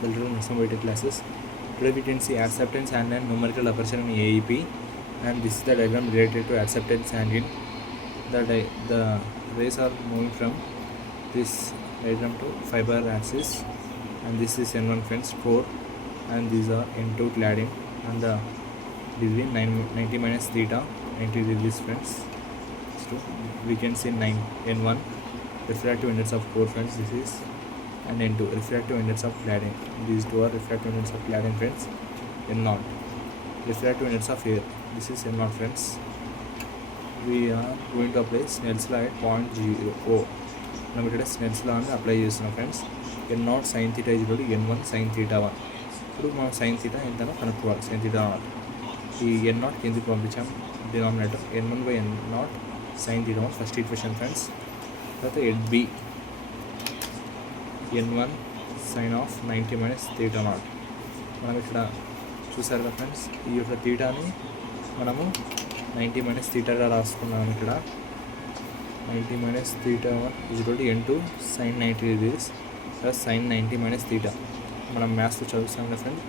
welcome to National Biotech classes. Today we can see acceptance and then numerical aperture in AEP, and this is the diagram related to acceptance and in the rays are moving from this diagram to fiber axis, and this is N1 friends 4, and these are N2 cladding, and the degree 90 minus theta 90 degrees friends. So we can see N1 refractive index of 4 friends, this is, and N2 refractive index of cladding. These two are refractive index of cladding friends. N0 refractive index of air, this is N0 friends. We are going to apply Snell's law at point 0. మనం ఇక్కడ Snell's law అని apply చేస్తున్నాం friends. N0 sin theta is equal to N1 sin theta 1. ఇప్పుడు మనం sin theta ఎంతనో కనుక్కోవాలి. sin theta 0 ఈ N0 కిందకి పంపించాం denominator N1/N0 sin theta 1 first equation friends. తర్వాత at B N1 sin of 90 minus theta 0. మనం ఇక్కడ చూసారు కదా ఫ్రెండ్స్, ఈ యొక్క థీటాని మనము 90 minus theta రాసుకున్నాము. ఇక్కడ 90 minus theta 1 is equal to N2 sin 90 degrees plus sin 90 minus theta. మనం మ్యాథ్స్లో చదువుతాం కదా friend,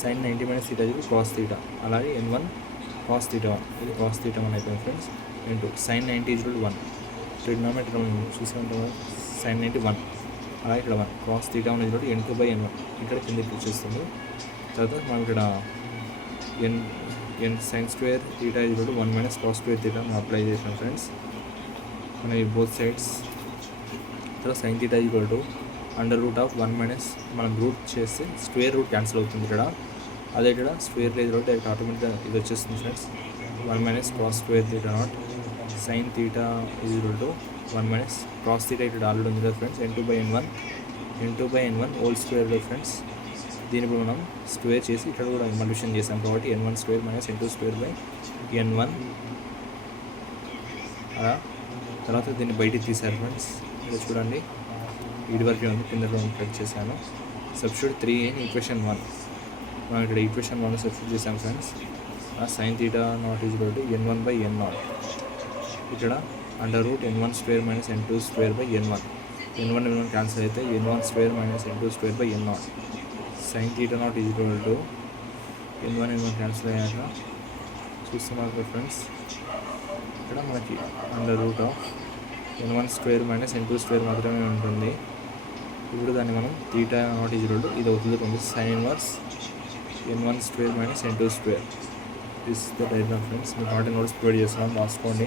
sin 90 minus theta is cos theta. అలాగే N1 cos theta 1, ఇది cos theta 1 అయిపోయింది friends. N2 sin 90 is equal to 1. Trigonometry చూసుకుంటాం sin 90 1, అలాగే ఇక్కడ 1 cos theta 1 is equal to N2/N1 ఇక్కడ కిందకి వచ్చేస్తుంది. తర్వాత మనం ఇక్కడ n sin square theta is equal to 1 minus cos square theta మనం అప్లై చేసాం ఫ్రెండ్స్. మన బోత్ సైడ్స్. తర్వాత sin theta is equal to under root of 1 minus, మనం రూట్ చేస్తే స్క్వేర్ రూట్ క్యాన్సిల్ అవుతుంది ఇక్కడ. అదే ఇక్కడ స్క్వేర్ రేజ్ రూట్ డైరెక్ట్ ఆటోమేటిక్గా ఇది వచ్చేస్తుంది friends. 1 minus cos square theta 0 sin theta is equal to 1 minus cos theta ఇక్కడ ఆల్రెడీ ఉంది కదా ఫ్రెండ్స్. N2/N1 హోల్ స్క్వేర్ లో ఫ్రెండ్స్. దీన్ని ఇప్పుడు మనం స్క్వేర్ చేసి ఇక్కడ కూడా మల్టిప్లికేషన్ చేసాం కాబట్టి N1 స్క్వేర్ మైనస్ N2 స్క్వేర్/N1 అలా. తర్వాత దీన్ని బయటికి తీసారు ఫ్రెండ్స్. ఇక్కడ చూడండి, ఇది వరకే ఉంది, కింద కట్ చేశాను. Substitute 3 in equation 1. మనం ఇక్కడ ఈక్వేషన్ 1 సబ్స్టిట్యూట్ చేసాం friends. sin theta 0 is equal to N1/N0. ఇక్కడ under root N1 square minus N2 స్క్వేర్/N1. N1 cancel అయితే N1 square minus N2 స్క్వేర్/N0. sin theta 0 is equal to N1 cancel అయ్యాక చూస్తున్నారు friends, ఇక్కడ మనకి under root of N1 square minus N2 square మాత్రమే ఉంటుంది. ఇప్పుడు దాన్ని మనం theta 0 is equal to ఇది అవుతుంది sin inverse N1 square minus N2 square. This the diagram friends. Me content notes provide చేస్తున్నాను, రాసుకోండి.